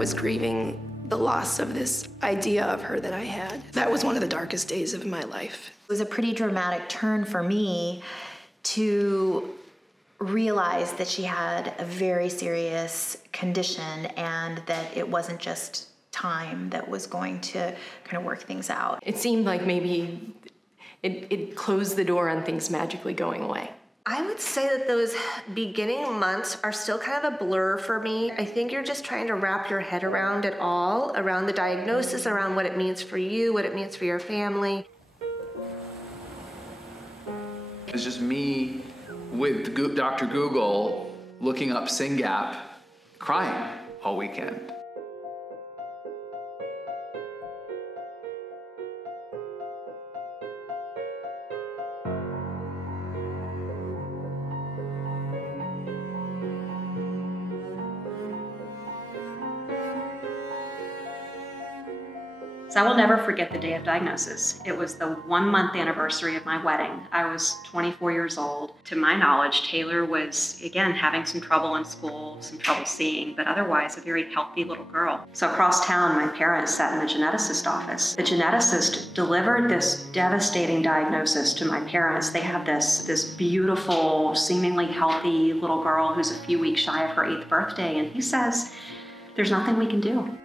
was grieving the loss of this idea of her that I had. That was one of the darkest days of my life. It was a pretty dramatic turn for me to realize that she had a very serious condition and that it wasn't just time that was going to kind of work things out. It seemed like maybe it closed the door on things magically going away. I would say that those beginning months are still kind of a blur for me. I think you're just trying to wrap your head around it all, around the diagnosis, around what it means for you, what it means for your family. It's just me with Dr. Google looking up SYNGAP, crying all weekend. So I will never forget the day of diagnosis. It was the 1-month anniversary of my wedding. I was 24 years old. To my knowledge, Taylor was, again, having some trouble in school, some trouble seeing, but otherwise a very healthy little girl. So across town, my parents sat in the geneticist office. The geneticist delivered this devastating diagnosis to my parents. They had this beautiful, seemingly healthy little girl who's a few weeks shy of her 8th birthday, and he says, "There's nothing we can do."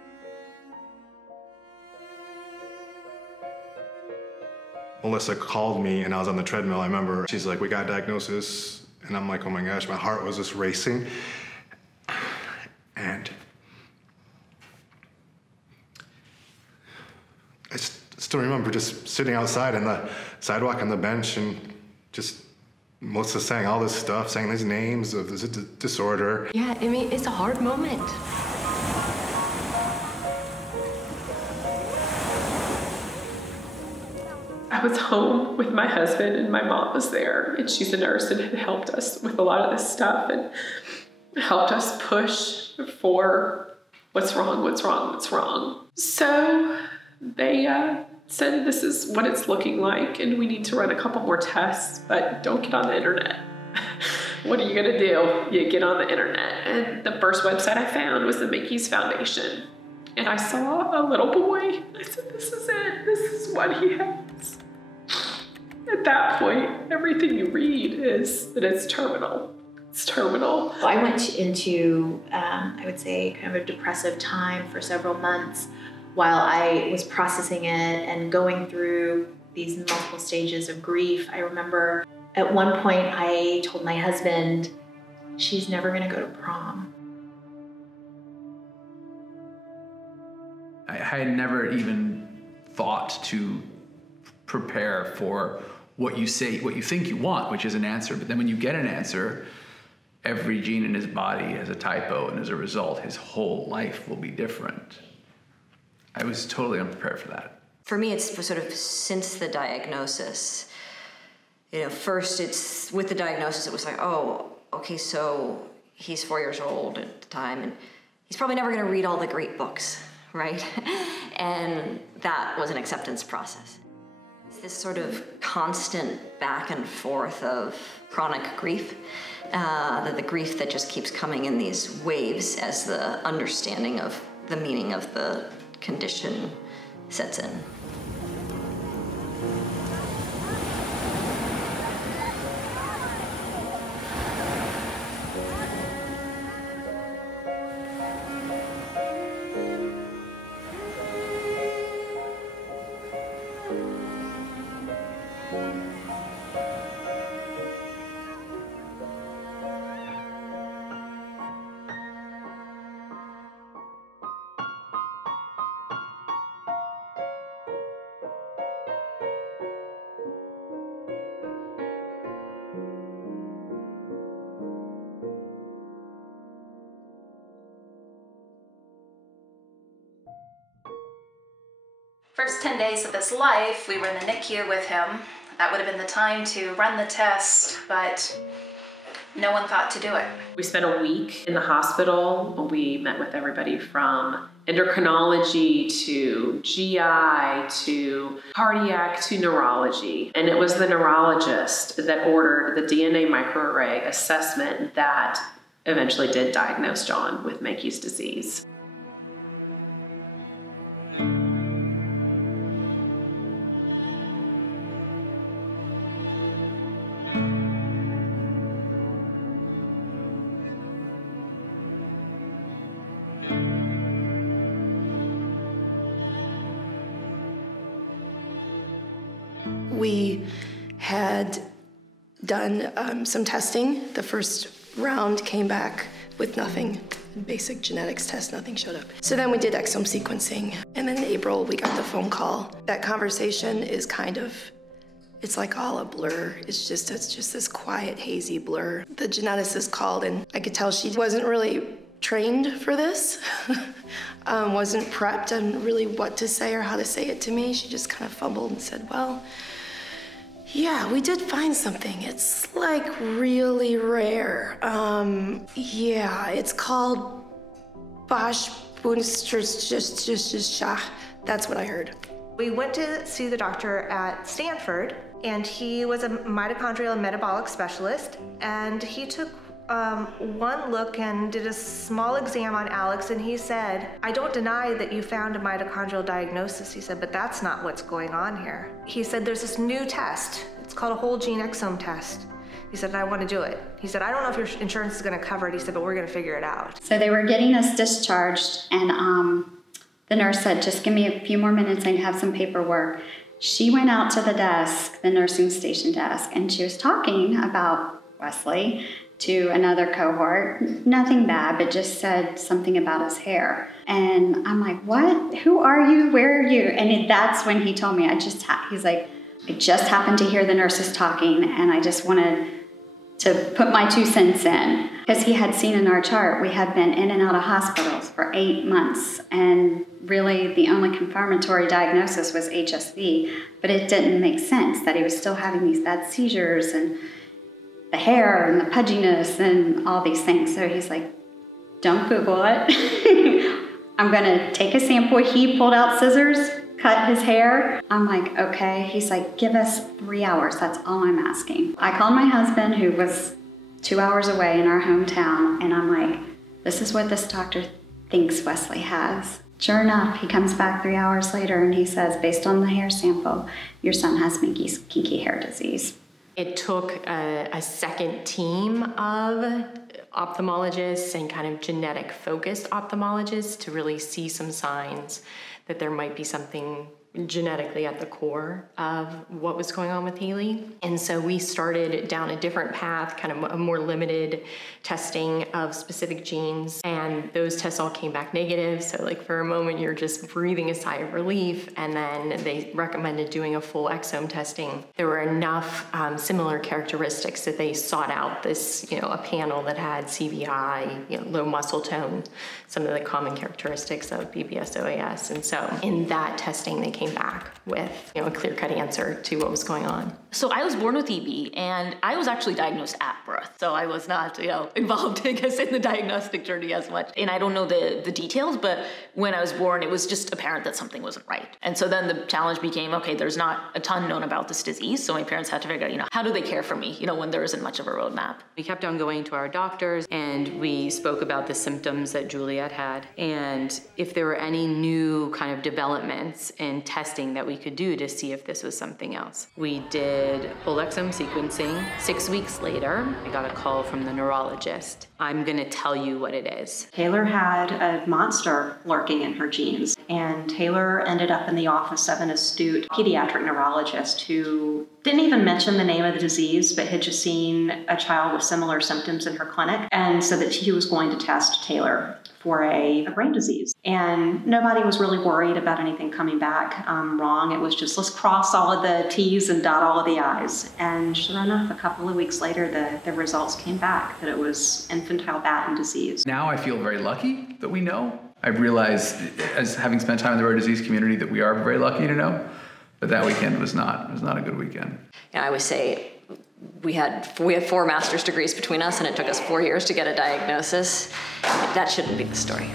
Melissa called me and I was on the treadmill, I remember. She's like, "We got a diagnosis." And I'm like, oh my gosh, my heart was just racing. And I still remember just sitting outside on the sidewalk on the bench and just Melissa saying all this stuff, saying these names of this disorder. Yeah, I mean, it's a hard moment. I was home with my husband and my mom was there, and she's a nurse and had helped us with a lot of this stuff and helped us push for what's wrong, what's wrong, what's wrong. So they said this is what it's looking like and we need to run a couple more tests, but don't get on the internet. What are you gonna do? You get on the internet. And the first website I found was the Menkes Foundation. And I saw a little boy. I said, this is it. This is what he has. At that point, everything you read is that it's terminal. It's terminal. I went into, I would say, kind of a depressive time for several months while I was processing it and going through these multiple stages of grief. I remember at one point I told my husband, she's never gonna go to prom. I had never even thought to prepare for what you say, what you think you want, which is an answer. But then when you get an answer, every gene in his body has a typo, and as a result, his whole life will be different. I was totally unprepared for that. For me, it's sort of since the diagnosis. You know, first it's with the diagnosis, it was like, oh, okay, so he's 4 years old at the time, and he's probably never gonna read all the great books, right? And that was an acceptance process. It's this sort of constant back and forth of chronic grief, the grief that just keeps coming in these waves as the understanding of the meaning of the condition sets in. First 10 days of his life, we were in the NICU with him. That would have been the time to run the test, but no one thought to do it. We spent a week in the hospital. We met with everybody from endocrinology to GI to cardiac to neurology. And it was the neurologist that ordered the DNA microarray assessment that eventually did diagnose John with Menkes disease. We had done some testing. The first round came back with nothing. Basic genetics test, nothing showed up. So then we did exome sequencing. And then in April, we got the phone call. That conversation is kind of, it's like all a blur. It's just this quiet, hazy blur. The geneticist called, and I could tell she wasn't really trained for this, wasn't prepped on really what to say or how to say it to me. She just kind of fumbled and said, well, yeah, we did find something. It's like really rare. Yeah, it's called Bosch-Boonstra-Schaaf. That's what I heard. We went to see the doctor at Stanford, and he was a mitochondrial and metabolic specialist, and he took one look and did a small exam on Alex, and he said, I don't deny that you found a mitochondrial diagnosis, he said, but that's not what's going on here. He said, there's this new test. It's called a whole gene exome test. He said, I want to do it. He said, I don't know if your insurance is going to cover it. He said, but we're going to figure it out. So they were getting us discharged, and the nurse said, just give me a few more minutes and have some paperwork. She went out to the desk, the nursing station desk, and she was talking about Wesley to another cohort. Nothing bad, but just said something about his hair. And I'm like, what? Who are you? Where are you? And that's when he told me, he's like, I just happened to hear the nurses talking, and I just wanted to put my 2 cents in. Because he had seen in our chart, we had been in and out of hospitals for 8 months, and really the only confirmatory diagnosis was HSV, but it didn't make sense that he was still having these bad seizures and the hair and the pudginess and all these things. So he's like, don't Google it. I'm gonna take a sample. He pulled out scissors, cut his hair. I'm like, okay. He's like, give us 3 hours. That's all I'm asking. I called my husband, who was 2 hours away in our hometown, and I'm like, this is what this doctor thinks Wesley has. Sure enough, he comes back 3 hours later and he says, based on the hair sample, your son has Menkes kinky hair disease. It took a second team of ophthalmologists and kind of genetic focused ophthalmologists to really see some signs that there might be something genetically at the core of what was going on with Haley. And so we started down a different path, kind of a more limited testing of specific genes, and those tests all came back negative. So like for a moment you're just breathing a sigh of relief, and then they recommended doing a full exome testing. There were enough similar characteristics that they sought out this, a panel that had CVI, low muscle tone, some of the common characteristics of BBS-OAS. And so in that testing, they came back with, a clear-cut answer to what was going on. So I was born with EB, and I was actually diagnosed at birth. So I was not, involved, I guess, in the diagnostic journey as much. And I don't know the details, but when I was born, it was just apparent that something wasn't right. And so then the challenge became, okay, there's not a ton known about this disease. So my parents had to figure out, how do they care for me, when there isn't much of a roadmap. We kept on going to our doctors, and we spoke about the symptoms that Juliet had, and if there were any new kind of developments in testing that we could do to see if this was something else. We did whole exome sequencing. 6 weeks later, I got a call from the neurologist. I'm gonna tell you what it is. Taylor had a monster lurking in her genes, and Taylor ended up in the office of an astute pediatric neurologist who didn't even mention the name of the disease, but had just seen a child with similar symptoms in her clinic, and said that he was going to test Taylor for a brain disease. And nobody was really worried about anything coming back wrong. It was just, let's cross all of the T's and dot all of the I's. And sure enough, a couple of weeks later, the results came back that it was infantile batten disease. Now I feel very lucky that we know. I've realized, as having spent time in the rare disease community, that we are very lucky to know. But that weekend was not a good weekend. Yeah, I would say we had 4 master's degrees between us, and it took us 4 years to get a diagnosis. That shouldn't be the story.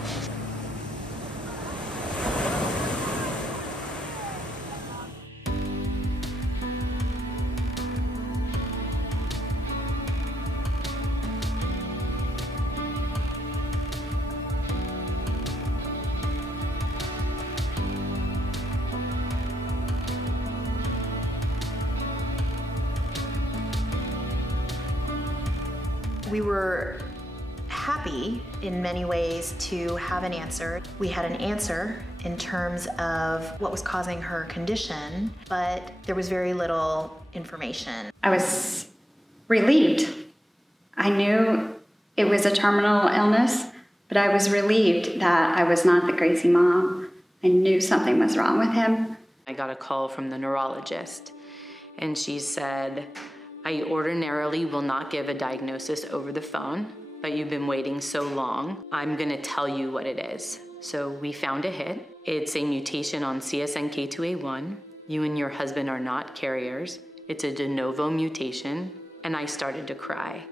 We were happy in many ways to have an answer. We had an answer in terms of what was causing her condition, but there was very little information. I was relieved. I knew it was a terminal illness, but I was relieved that I was not the crazy mom. I knew something was wrong with him. I got a call from the neurologist, and she said, I ordinarily will not give a diagnosis over the phone, but you've been waiting so long, I'm gonna tell you what it is. So we found a hit. It's a mutation on CSNK2A1. You and your husband are not carriers. It's a de novo mutation, and I started to cry.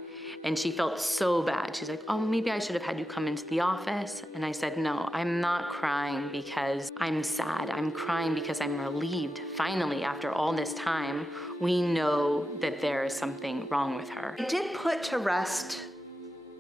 And she felt so bad. She's like, oh, maybe I should have had you come into the office. And I said, no, I'm not crying because I'm sad. I'm crying because I'm relieved. Finally, after all this time, we know that there is something wrong with her. I did put to rest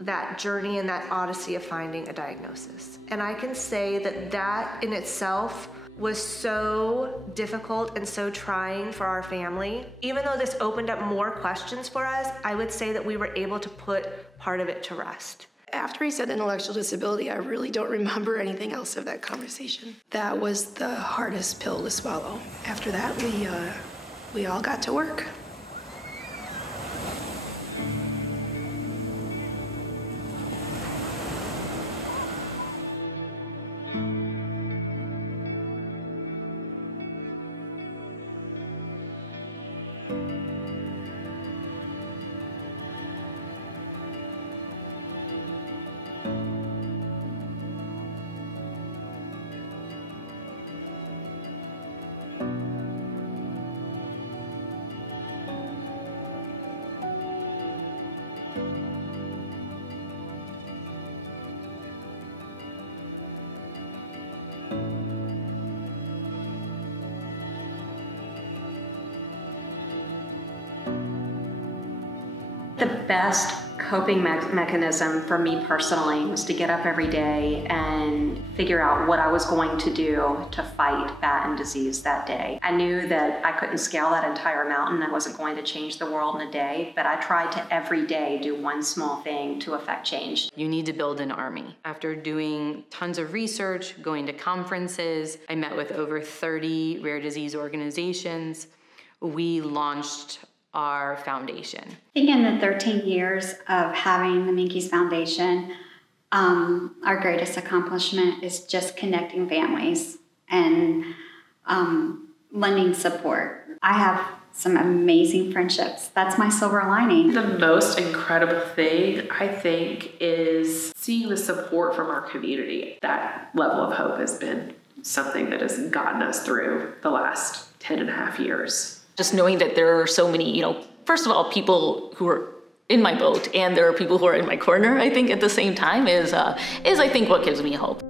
that journey and that odyssey of finding a diagnosis. And I can say that that in itself was so difficult and so trying for our family. Even though this opened up more questions for us, I would say that we were able to put part of it to rest. After he said intellectual disability, I really don't remember anything else of that conversation. That was the hardest pill to swallow. After that, we all got to work. The best coping mechanism for me personally was to get up every day and figure out what I was going to do to fight Batten disease that day. I knew that I couldn't scale that entire mountain. I wasn't going to change the world in a day, but I tried to every day do one small thing to affect change. You need to build an army. After doing tons of research, going to conferences, I met with over 30 rare disease organizations. We launched our foundation. I think in the 13 years of having the Menkes Foundation, our greatest accomplishment is just connecting families and lending support. I have some amazing friendships. That's my silver lining. The most incredible thing, I think, is seeing the support from our community. That level of hope has been something that has gotten us through the last 10 and a half years. Just knowing that there are so many, first of all, people who are in my boat and there are people who are in my corner, I think at the same time is I think what gives me hope.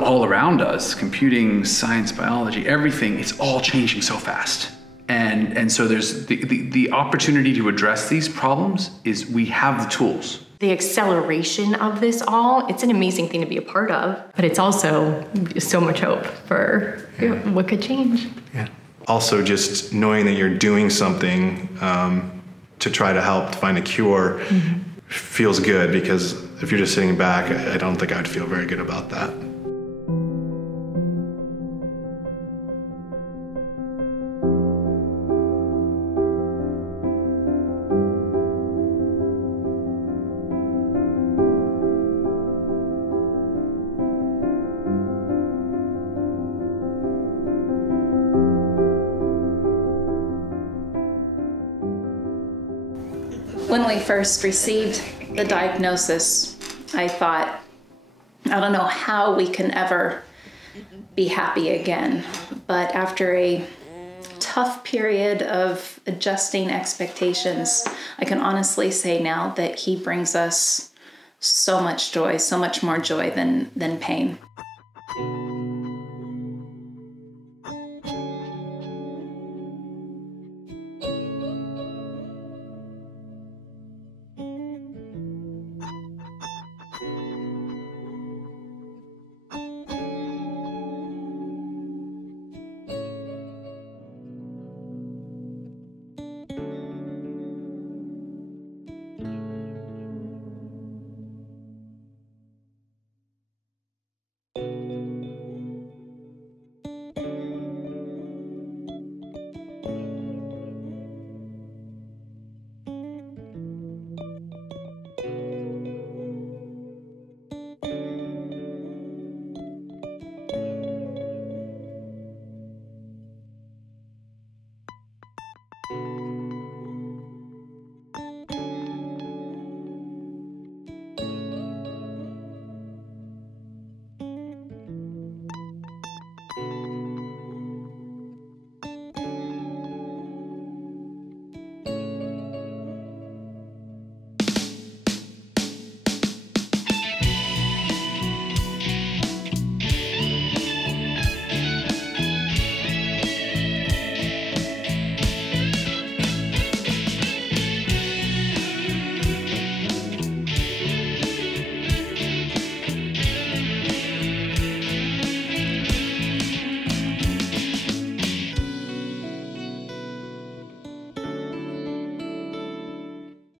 All around us, computing, science, biology, everything, it's all changing so fast. And so there's the opportunity to address these problems is we have the tools. The acceleration of this all, it's an amazing thing to be a part of, but it's also so much hope for what could change. Yeah. Also just knowing that you're doing something to try to help to find a cure feels good, because if you're just sitting back, I don't think I'd feel very good about that. When we first received the diagnosis, I thought, I don't know how we can ever be happy again. But after a tough tough period of adjusting expectations, I can honestly say now that he brings us so much joy, so much more joy than pain.